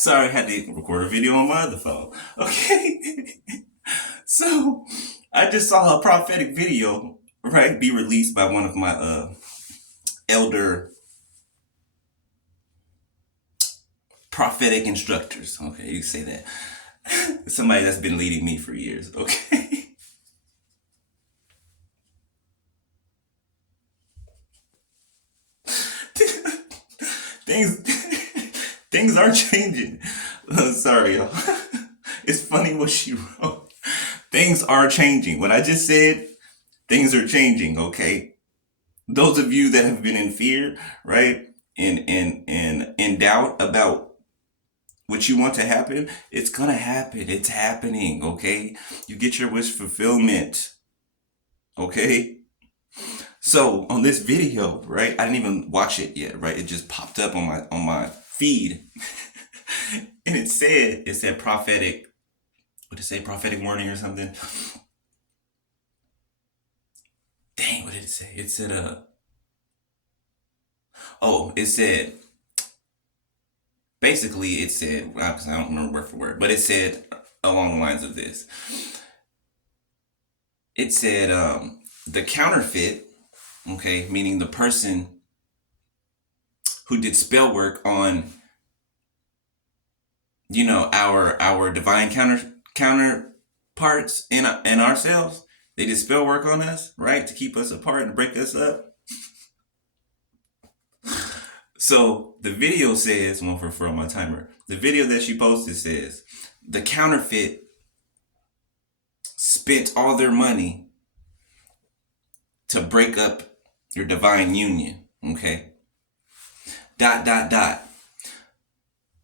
Sorry, I had to record a video on my other phone. Okay. So I just saw a prophetic video, right, be released by one of my elder prophetic instructors. Okay, you say that. Somebody that's been leading me for years. Okay. things things are changing. Sorry, y'all. It's funny what she wrote. Things are changing. What I just said, things are changing, okay? Those of you that have been in fear, right? And in doubt about what you want to happen, it's gonna happen. It's happening, okay? You get your wish fulfillment, okay? So on this video, right? I didn't even watch it yet, right? It just popped up on my feed. And it said prophetic, what did it say, prophetic warning or something? Dang, what did it say? It said it said basically it said, I don't remember word for word, but it said along the lines of this. It said the counterfeit, okay, meaning the person who did spell work on, you know, our divine counterparts in ourselves. They did spell work on us, right, to keep us apart and break us up. So the video says, one for on my timer. The video that she posted says the counterfeit spent all their money to break up your divine union. Okay. ...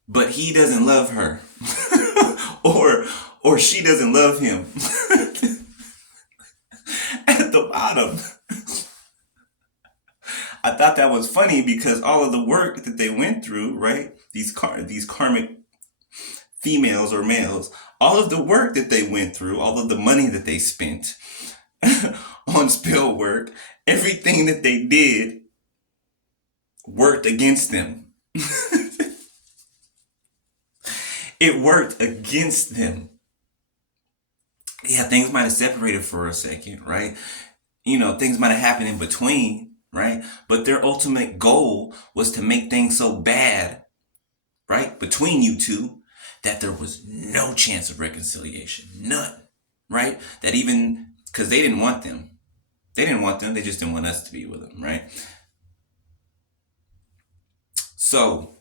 But he doesn't love her, or she doesn't love him. At the bottom. I thought that was funny because all of the work that they went through, right? These karmic females or males, all of the work that they went through, all of the money that they spent on spell work, everything that they did worked against them. It worked against them. Yeah, things might have separated for a second, right? You know, things might have happened in between, right? But their ultimate goal was to make things so bad, right, between you two, that there was no chance of reconciliation. None, right? That even, because they didn't want them. They didn't want them. They just didn't want us to be with them, right? So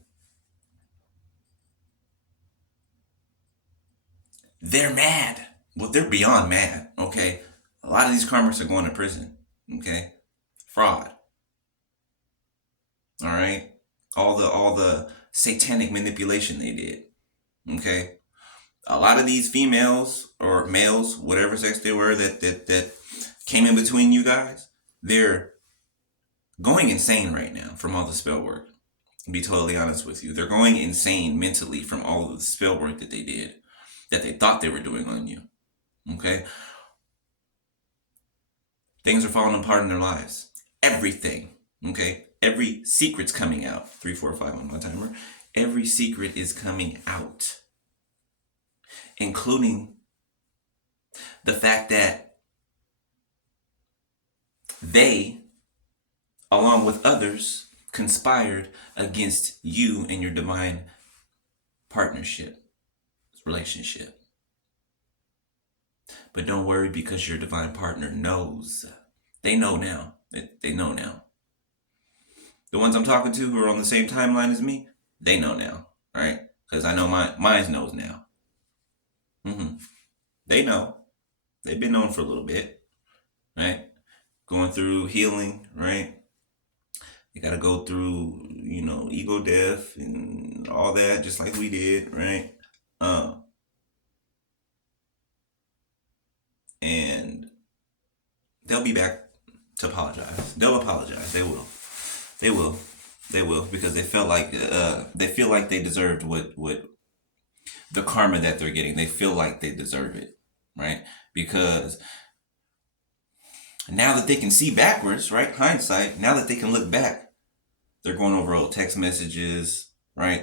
they're mad. Well, they're beyond mad, okay? A lot of these karmics are going to prison, okay? Fraud. All right? All the satanic manipulation they did, okay? A lot of these females or males, whatever sex they were, that came in between you guys, they're going insane right now from all the spell work. To be totally honest with you, they're going insane mentally from all of the spell work that they did, that they thought they were doing on you. Okay? Things are falling apart in their lives. Everything. Okay? Every secret's coming out. 3, 4, 5 on my timer. Every secret is coming out, including the fact that they, along with others, conspired against you and your divine partnership, relationship. But don't worry, because your divine partner knows. They know now. They know now. The ones I'm talking to who are on the same timeline as me, they know now, right? Because I know mine knows now. They know. They've been known for a little bit, right? Going through healing, right? You got to go through, you know, ego death and all that, just like we did, right? And they'll be back to apologize. They'll apologize. They will. They will. They will, because they felt like they feel like they deserved what the karma that they're getting. They feel like they deserve it, right? Because now that they can see backwards, right? Hindsight. Now that they can look back, they're going over old text messages, right?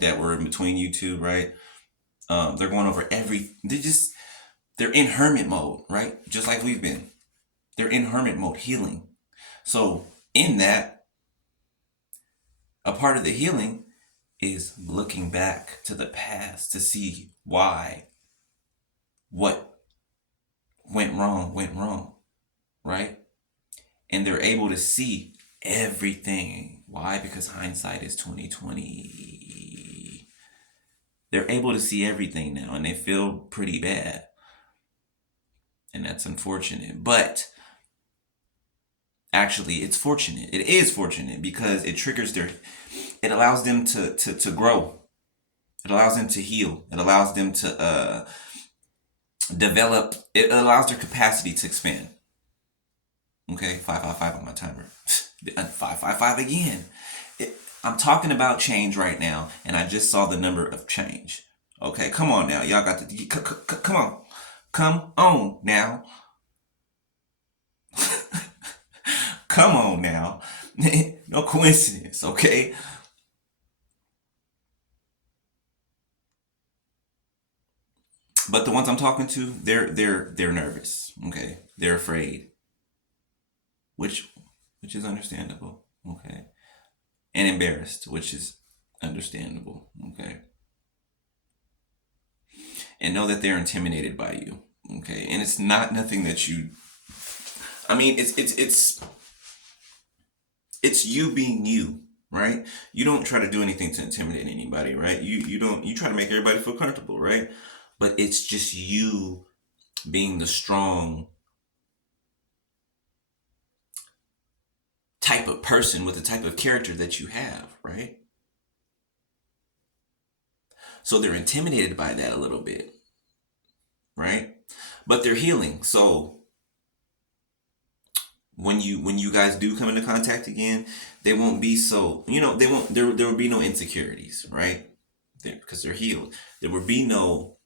That were in between you two, right? They're going over they're in hermit mode, right? Just like we've been. They're in hermit mode, healing. So in that, a part of the healing is looking back to the past to see why what went wrong, right? And they're able to see everything. Why? Because hindsight is 2020. They're able to see everything now, and they feel pretty bad, and that's unfortunate. But actually, it's fortunate. It is fortunate because it triggers it allows them to grow. It allows them to heal. It allows them to develop. It allows their capacity to expand. Okay, 555 on my timer. 555 again. I'm talking about change right now, and I just saw the number of change. Okay, come on now, y'all got to come on now. Come on now. No coincidence, okay? But the ones I'm talking to, they're nervous, okay? They're afraid, which is understandable, okay? And embarrassed, which is understandable, okay? And know that they're intimidated by you, okay? And it's not nothing that you. I mean, it's you being you, right? You don't try to do anything to intimidate anybody, right? You try to make everybody feel comfortable, right? But it's just you being the strong type of person with the type of character that you have, right? So they're intimidated by that a little bit, right? But they're healing. So when you guys do come into contact again, they won't be so, they won't there will be no insecurities, right? Because they're healed. There will be no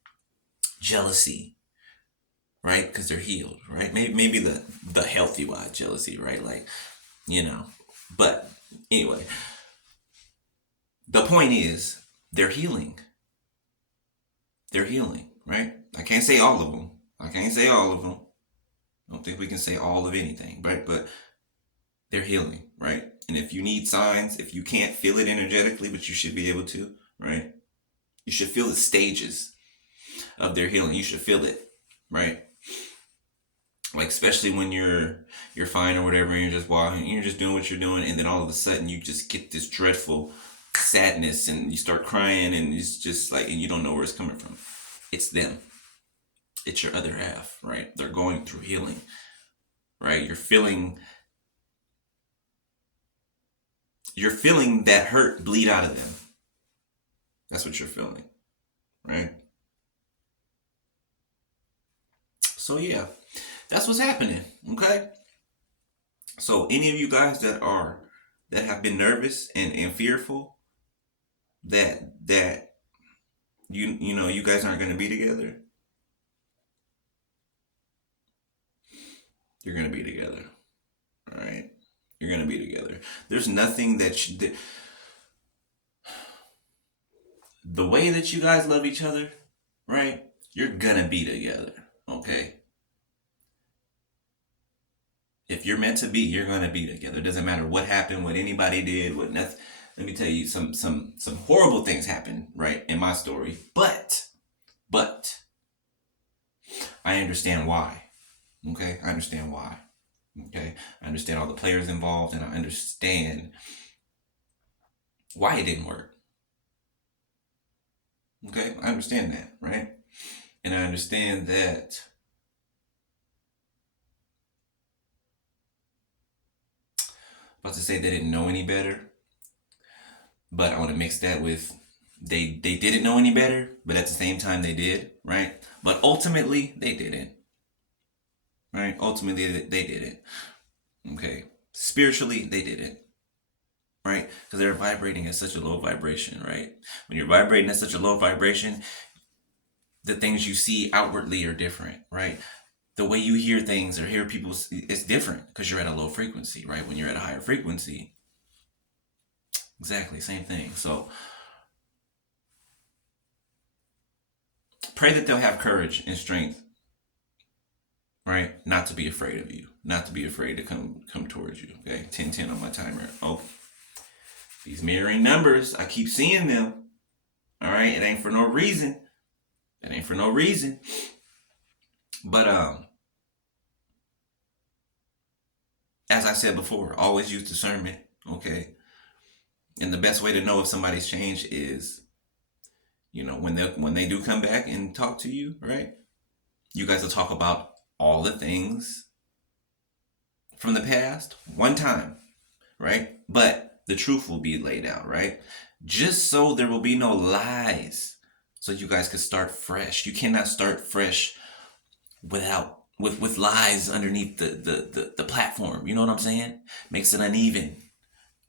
jealousy, right? Because they're healed, right? Maybe the healthy wise jealousy, right? Like, but anyway, the point is they're healing. They're healing, right? I can't say all of them. I don't think we can say all of anything, right? But they're healing, right? And if you need signs, if you can't feel it energetically, but you should be able to, right? You should feel the stages of their healing. You should feel it, right? Like, especially when you're fine or whatever, and you're just walking, you're just doing what you're doing, and then all of a sudden you just get this dreadful sadness, and you start crying, and it's just like, and you don't know where it's coming from. It's them. It's your other half, right? They're going through healing, right? You're feeling that hurt bleed out of them. That's what you're feeling, right? So yeah, that's what's happening. Okay. So any of you guys that have been nervous and fearful that you guys aren't going to be together, you're going to be together. All right. You're going to be together. There's nothing the way that you guys love each other, right? You're going to be together. Okay. If you're meant to be, you're going to be together. It doesn't matter what happened, what anybody did, what nothing. Let me tell you, some horrible things happened, right, in my story. But I understand why. Okay, I understand why. Okay, I understand all the players involved, and I understand why it didn't work. Okay, I understand that, right? And I understand that about to say they didn't know any better, but I want to mix that with they didn't know any better, but at the same time they did, right? But ultimately they didn't, right? Ultimately they didn't. Okay, spiritually they didn't, right? Because they're vibrating at such a low vibration, right? When you're vibrating at such a low vibration, the things you see outwardly are different, right? The way you hear things or hear people, it's different because you're at a low frequency, right? When you're at a higher frequency, exactly same thing. So Pray that they'll have courage and strength, right? Not to be afraid of you, not to be afraid to come towards you. Okay, 1010 on my timer. Oh, these mirroring numbers, I keep seeing them. All right, it ain't for no reason. It ain't for no reason. But as I said before, always use discernment. Okay, and the best way to know if somebody's changed is, when they do come back and talk to you, right? You guys will talk about all the things from the past one time, right? But the truth will be laid out, right? Just so there will be no lies, so you guys can start fresh. You cannot start fresh with lies underneath the platform. You know what I'm saying? Makes it uneven,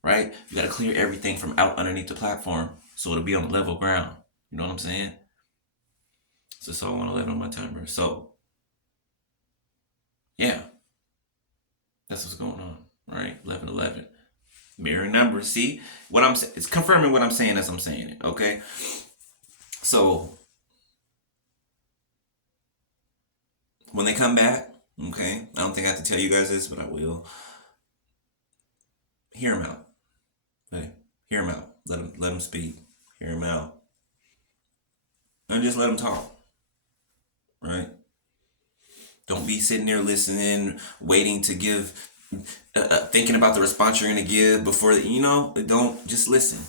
right? You got to clear everything from out underneath the platform so it'll be on the level ground. You know what I'm saying? So it's all 111 on my timer. So yeah, that's what's going on, right? 1111. Mirror number. See what I'm saying? It's confirming what I'm saying as I'm saying it. Okay. So when they come back, okay, I don't think I have to tell you guys this, but I will. Hear them out. Okay, hear them out. Let them speak. Hear them out, and just let them talk. Right. Don't be sitting there listening, waiting to give, thinking about the response you're going to give before, don't, just listen.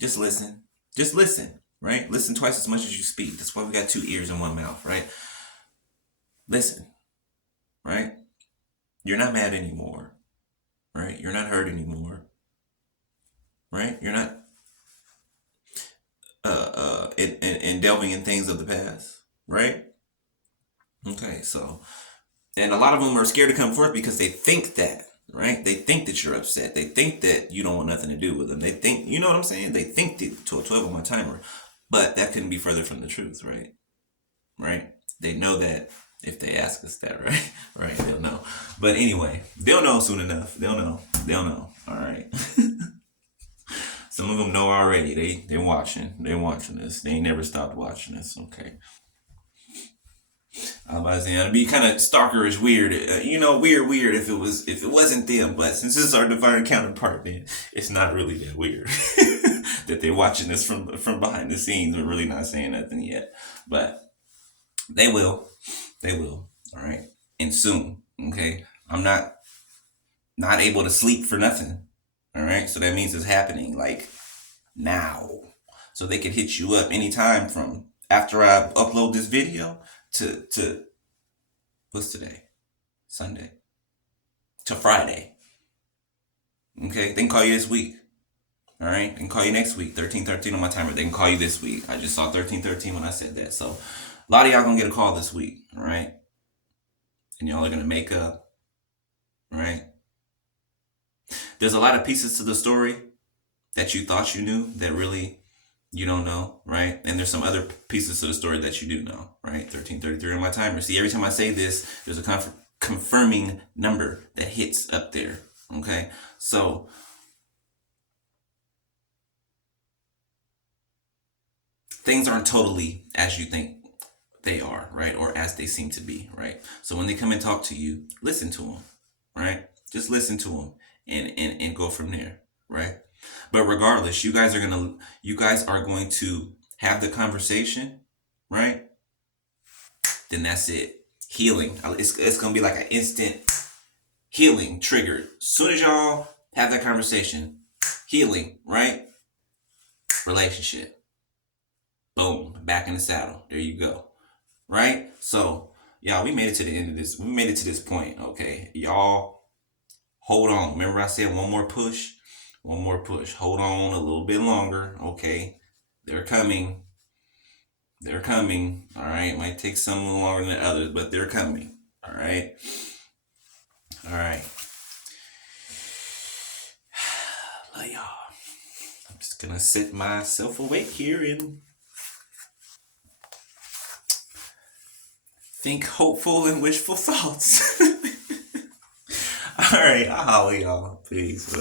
Just listen. Just listen, right? Listen twice as much as you speak. That's why we got 2 ears and 1 mouth, right? Listen, right? You're not mad anymore, right? You're not hurt anymore, right? You're not in delving in things of the past, right? Okay, so, and a lot of them are scared to come forth because they think that, right? They think that you're upset. They think that you don't want nothing to do with them. They think, you know what I'm saying? They think that, to a 12 on my timer, but that couldn't be further from the truth, right? Right? They know that if they ask us that, right? Right, they'll know. But anyway, they'll know soon enough. They'll know. All right. Some of them know already. They're watching. They're watching this. They ain't never stopped watching this. Okay. I was about to say, it'd be kind of stalkerish weird, weird if it wasn't them. But since this is our divine counterpart, man, it's not really that weird that they're watching this from behind the scenes. We're really not saying nothing yet, but they will. All right, and soon. Okay, I'm not able to sleep for nothing. All right, so that means it's happening like now. So they can hit you up anytime from after I upload this video to what's today? Sunday. To Friday. Okay, they can call you this week. All right, they can call you next week. 1313 on my timer. They can call you this week. I just saw 1313 when I said that. So a lot of y'all gonna get a call this week. All right, and y'all are gonna make up. All right. There's a lot of pieces to the story that you thought you knew that really you don't know, right? And there's some other pieces to the story that you do know, right? 1333 on my timer. See, every time I say this, there's a confirming number that hits up there, okay? So things aren't totally as you think they are, right? Or as they seem to be, right? So when they come and talk to you, listen to them, right? Just listen to them and go from there, right? But regardless, you guys are going to have the conversation, right? Then that's it. Healing. It's going to be like an instant healing triggered. As soon as y'all have that conversation, healing, right? Relationship. Boom. Back in the saddle. There you go. Right? So, y'all, we made it to the end of this. We made it to this point, okay? Y'all, hold on. Remember I said one more push? One more push. Hold on a little bit longer. Okay. They're coming. All right. Might take some longer than others, but they're coming. All right. Love y'all. I'm just going to sit myself awake here and think hopeful and wishful thoughts. All right. I'll holler y'all. Peace.